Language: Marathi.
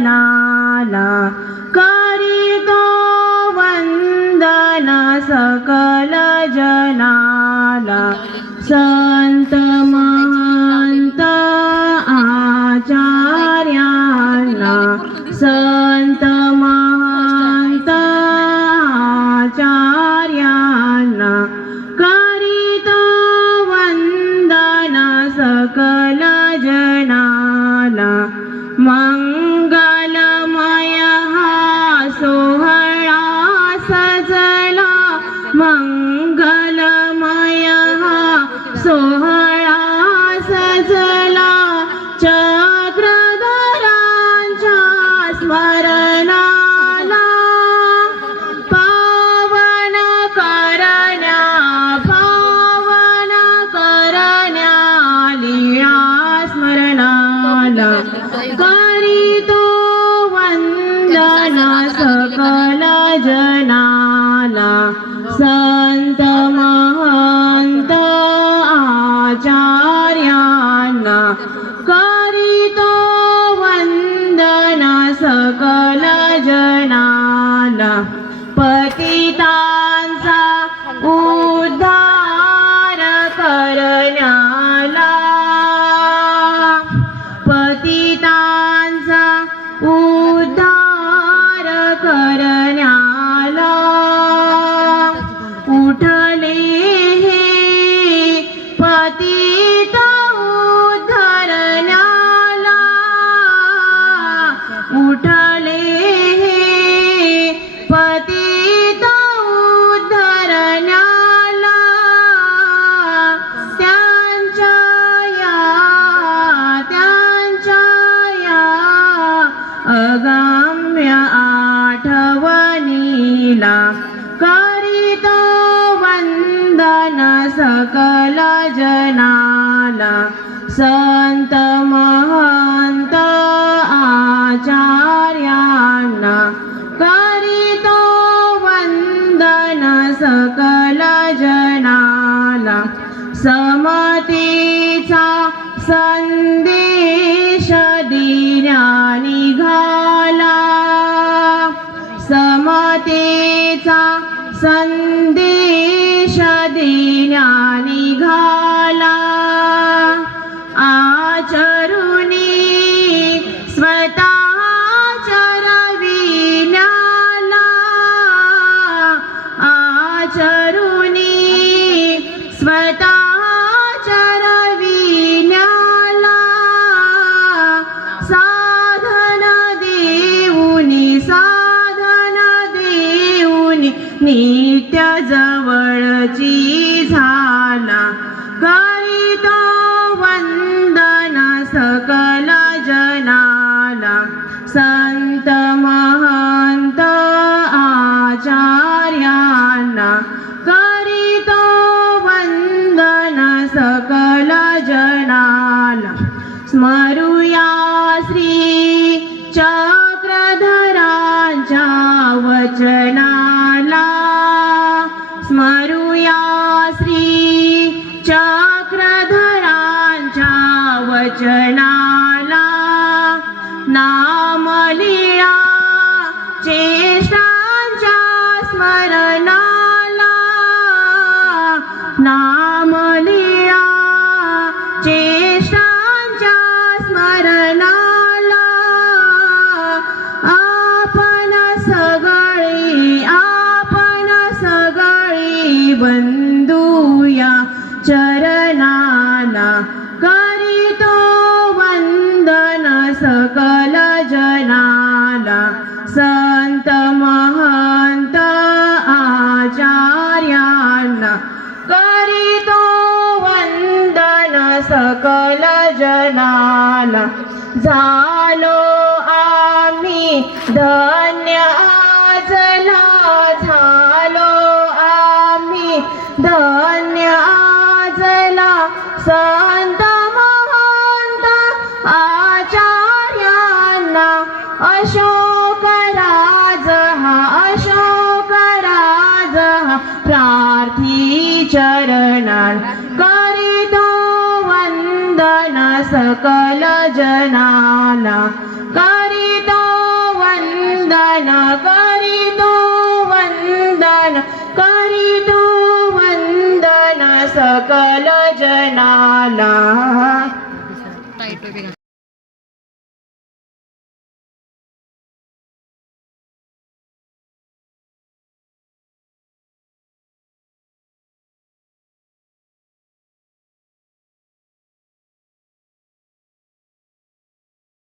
जनाला करीतो वंदन सकल जनाला संत महंत आचार्यांना संत महंत आचार्यांना करीतो वंदन सकल जनाला मंगलमय हा सोहळा सजला मंगलमय हा सोहळा सजला चक्रधरांच्या स्मरणाला पावन करण्या लीळा स्मरणाला करीतो वंदन सकल जनाला संत महंत आचार्यांना करीतो वंदन सकल जनाला पतितांचा उद्धार करण्याला पतितांचा उद्धार करण्याला उठले हे पतित उद्धरण्याला उठले हे पतित उद्धरण्याला त्यांच्या या अगम्य आठवणीला करीतो वंदन सकल जनाला संत महंत आचार्यांना करीतो वंदन सकल जनाला समतेचा संदेश दिल्या निघाला समतेचा संदेश दिल्या निघाला आचरुणी स्वतः चरविण्याला आचरुणी स्वतः चरविण्याला साधन देऊनी नित्य जवळची झाला करीतो वंदन सकल जनाला संत महंत आचार्यांना करीतो वंदन सकल जनाला स्मरूया श्री चक्रधरांच्या वचनाला स्मरूया श्री चक्रधरांच्या वचनाला नामलीळा चेष्टांच्या स्मरणाला नामलीळा चेष्टांच्या स्मरणाला आपण सगळी बंधूया चरणाला करीतो वंदन सकल जनाला संत महंत आचार्यांना करीतो वंदन सकल जनाला झालो आम्ही धन्य आजला झालो आम्ही धन्य आजला संत महंत आचार्यांना अशोक राज हा प्रार्थी चरणान करीतो वंदन सकल जनाला करीतो करीतो वंदन करीतो वंदन सकल जनाला